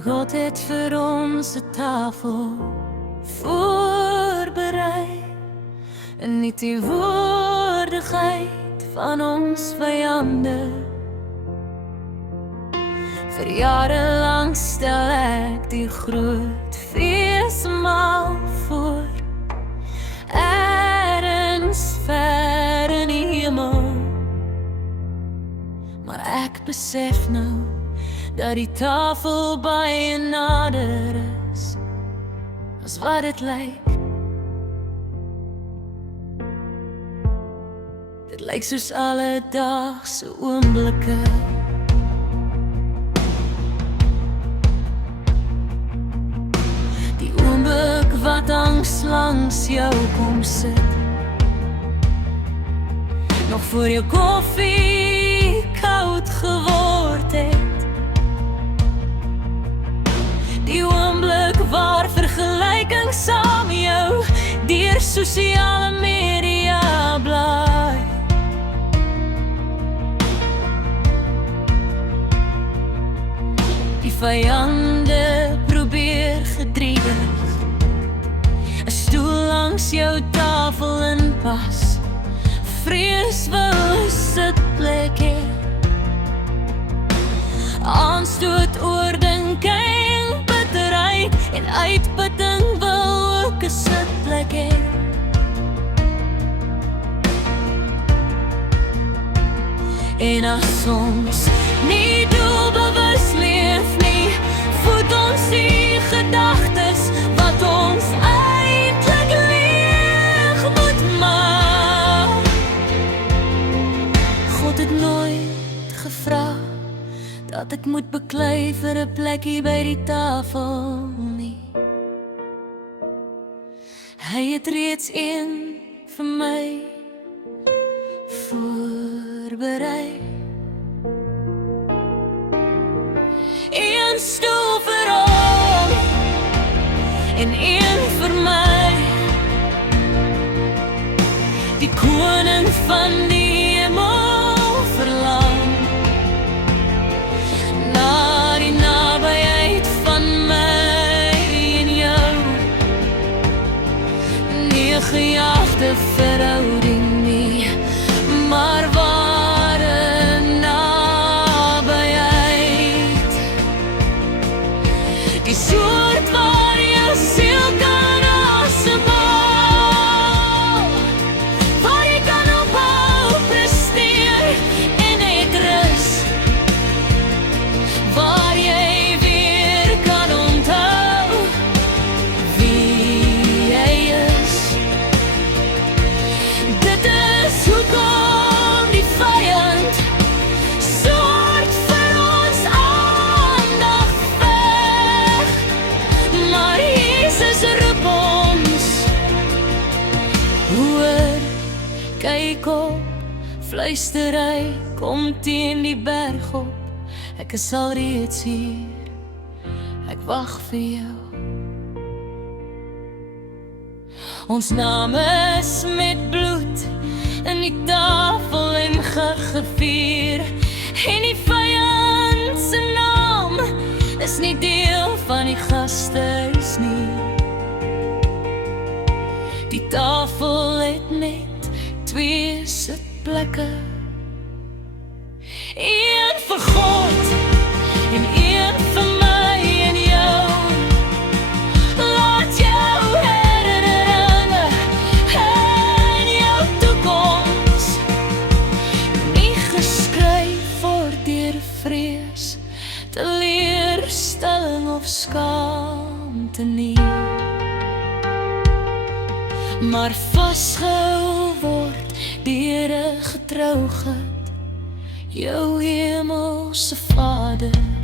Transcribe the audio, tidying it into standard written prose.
God het vir ons 'n tafel voorberei en nie die woordigheid van ons vyande. Vir jare lank stel ek die groot feesmaal voor, ergens ver in die hemel. Maar ek besef nou dat die tafel baie nader is as wat dit lyk. Dit lyk soos alledaagse oomblikke. Die oomblik wat angs langs jou kom sit, nog voor jou koffie koud geword het. Die oomblik waar vergelyking saam jou deur sosiale media blaai. Die vyande probeer gedrieig 'n stoel langs jou tafel inpas. Vrees wil 'n sitplek hê. Aanstoot, oordinking, bitterheid en uitputting wil ook 'n sitplek hê. En as ons nie doelbewus leef nie, voed ons die gedagtes wat ons eintlik leeg moet maak. God het nooit gevra dat ek moet beklei vir 'n plekkie by die tafel nie. Hy het reeds een vir my voorberei. Een stoel vir hom en een vir my. Die koning van die hemel verlang na die nabyheid van my en jou. Nie 'n gejaagde verhouding nie, maar ware nabyheid. Die soort waar jou siel kan asemhaal, waar jy kan ophou presteer en net rus, waar jy weer kan onthou wie jy is. Dit is hoekom die vyand so hard vir ons aandag veg. Maar Jesus roep ons, hoor, kyk op, fluister hy, kom teen die berg op. Ek is al reeds hier, ek wag vir jou. Ons name is met bloed in die tafel en gevier, en die vyand se naam is nie deel van die gastehuis nie. Die tafel het net 2 sitplekke, een vir God en een vir my en jou. Laat jou herinneringe en jou toekoms nie geskryf word deur vrees, teleurstelling of skaamte nie, maar vasgehou word deur 'n getrou God, jou hemelse Vader.